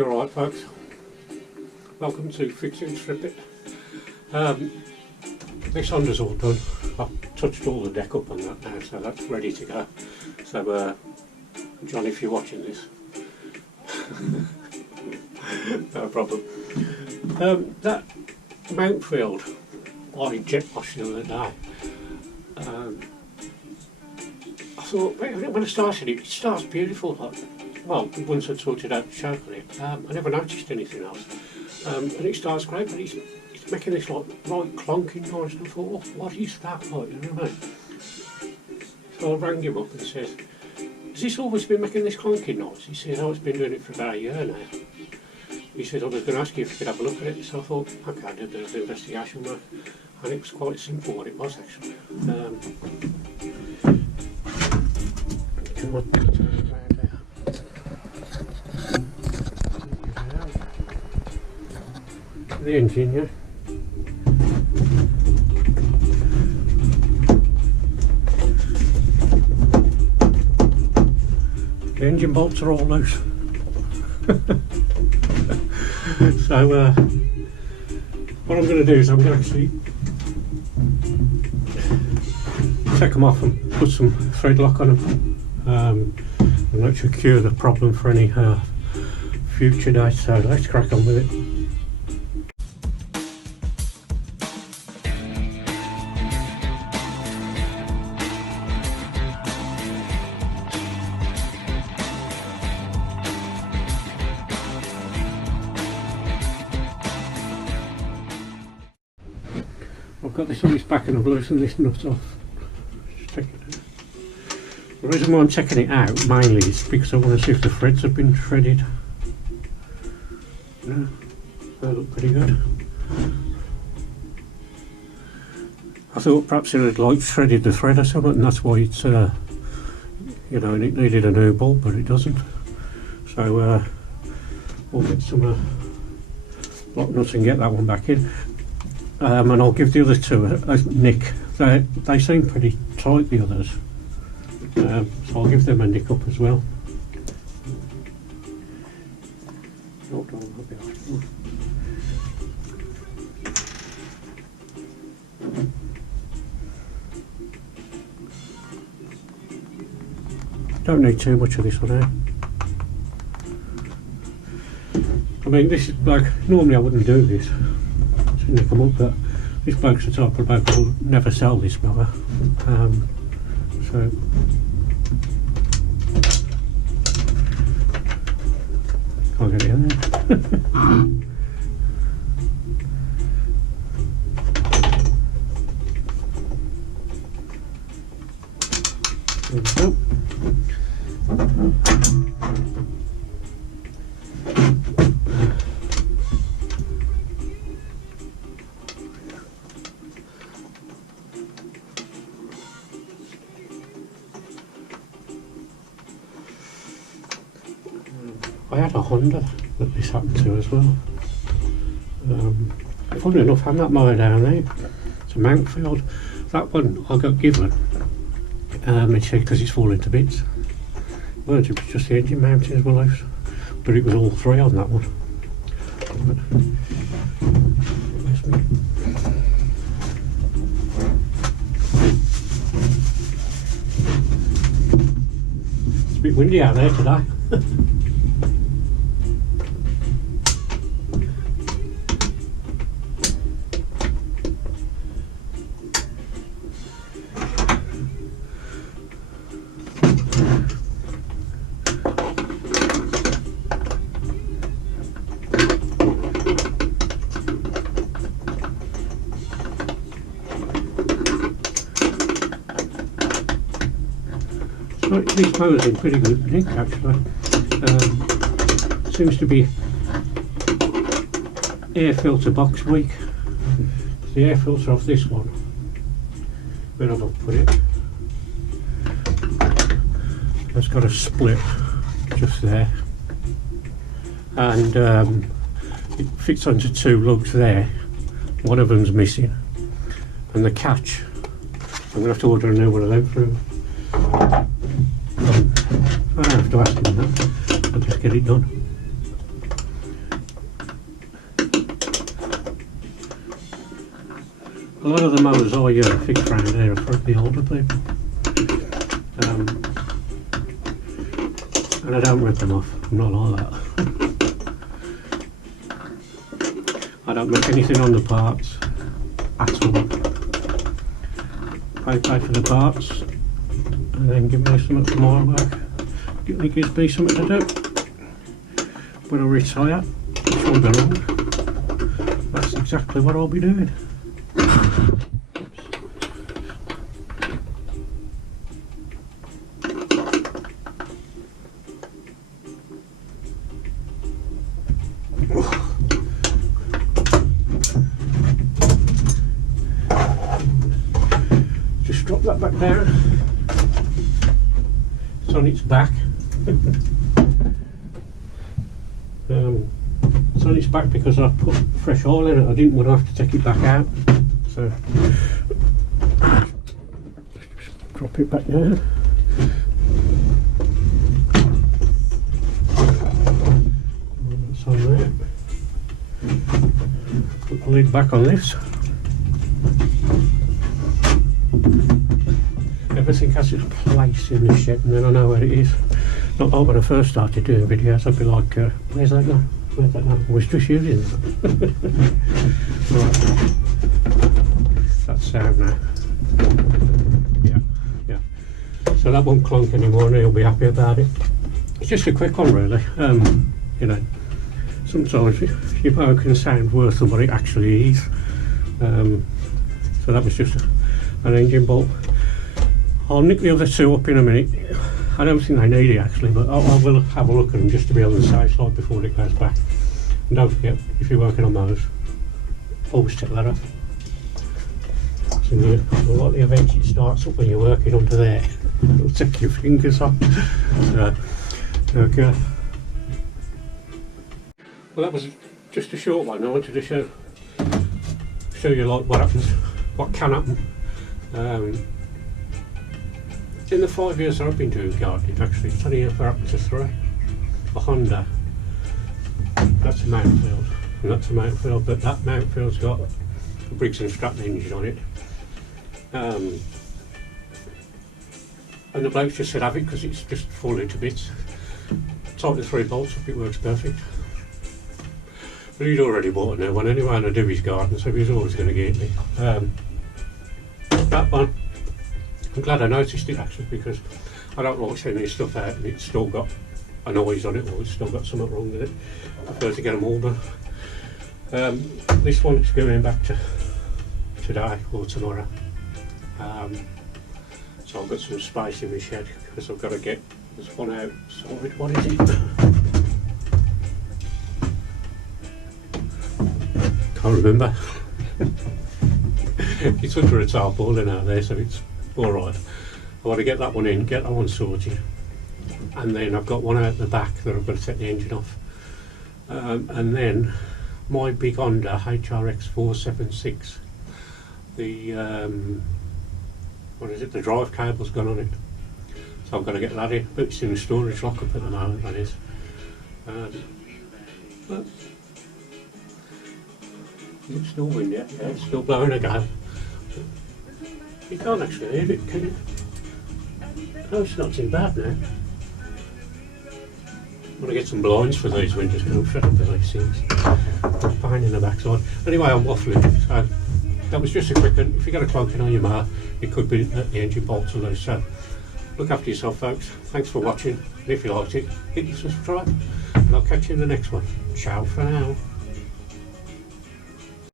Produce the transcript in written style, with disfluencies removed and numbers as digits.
You're alright folks, welcome to Fix It and Strip It. This Honda's all done. I've touched all the deck up on that now, so that's ready to go. So John, if you're watching this, no problem. That Mountfield I jet washed the other day, I thought when I started it starts beautiful, like, well, once I sorted out the choke on it, I never noticed anything else, and it starts great, but it's making this like right clonking noise, and I thought, well, what is that like, you know what I mean? So I rang him up and said, has this always been making this clonking noise? He said, oh, it's been doing it for about a year now. He said, I was going to ask you if you could have a look at it, so I thought, okay, I did a bit of investigation work, and it was quite simple what it was actually. The engine, yeah. The engine bolts are all loose. So what I'm going to do is I'm going to actually take them off and put some thread lock on them, and that should cure the problem for any future days. So let's crack on with it. I've got this on its back and I've loosened this nut off. Just check it out. The reason why I'm checking it out mainly is because I want to see if the threads have been threaded. Yeah, they look pretty good. I thought perhaps it had like threaded the thread or something, and that's why it's you know, and it needed a new bolt, but it doesn't. So we'll get some lock nuts and get that one back in. And I'll give the other two a nick. They seem pretty tight, the others, so I'll give them a nick up as well. Don't need too much of this one now. I mean, this is like, normally I wouldn't do this. Nick them up, but this bloke's the type of bloke who will never sell this mower, so can't get it in there. There we go. I had a Honda that this happened to as well. Funny enough, I'm that mower down there. It's a Mountfield. That one I got given, because it's falling to bits. Well, it was just the engine mountings were loose, but it was all three on that one. It's a bit windy out there today. This mower's in pretty good nick actually. Seems to be air filter box weak. The air filter off this one, where I've put it, it's got a split just there, and it fits onto two lugs there. One of them's missing, and the catch, I'm going to have to order a new one of them through. I don't have to ask him that, I'll just get it done. A lot of the mowers I fix around here are for the older people. And I don't rip them off, I'm not like that. I don't make anything on the parts at all. I pay for the parts and then give me something for my work. It gives me something to do. When I retire, which won't be long, that's exactly what I'll be doing. Just drop that back down. It's on its back. It's on its back because I put fresh oil in it. I didn't want to have to take it back out. So just drop it back down. That's on there. Put the lid back on this. Everything has its place in the shed, and then I know where it is. Not like when I first started doing videos, I'd be like, where's that gone? Where's that gone? I was just using that. Right. That's sound now. Yeah. So that won't clunk anymore and he'll be happy about it. It's just a quick one really. You know, sometimes your mower can sound worse than what it actually is. So that was just an engine bolt. I'll nick the other two up in a minute. I don't think they need it actually, but I will have a look at them just to be on the safe side before it goes back. And don't forget, if you're working on those, always take that off. So a lot of the events it starts up when you're working under there. It'll take your fingers off. So, okay. Well, that was just a short one. I wanted to show you like what happens, what can happen. In the 5 years that I've been doing gardening, actually, it's only ever happened to 3. A Honda, that's a Mountfield, and that's a Mountfield, but that Mountfield's got a Briggs and Stratton engine on it. And the bloke just said have it because it's just falling to bits. Tighten 3 bolts up, it works perfect. But he'd already bought a new one anyway, and I do his garden, so he was always going to get me. That one, I'm glad I noticed it actually, because I don't like sending this stuff out and it's still got a noise on it, or it's still got something wrong with it. I prefer to get them all done. This one is going back to today or tomorrow. So I've got some space in my shed because I've got to get this one out sorted. What is it? Can't remember. It's under a tarpaulin out there, so it's alright. I want to get that one in, get that one sorted, and then I've got one out the back that I've got to take the engine off. And then my big Honda HRX 476, the what is it? The drive cable's gone on it, so I've got to get that in. But it's in a storage lockup at the moment. That is. But is it still windy? Yeah, it's still blowing a gale. You can't actually hear it, can you? Oh, it's not too bad now. I'm going to get some blinds for these windows because I'm fed up with these things. Pain in the backside. Anyway, I'm waffling, so that was just a quick one. If you get a clonking on your mower, it could be that the engine bolts are loose. So look after yourself, folks. Thanks for watching. And if you liked it, hit the subscribe, and I'll catch you in the next one. Ciao for now.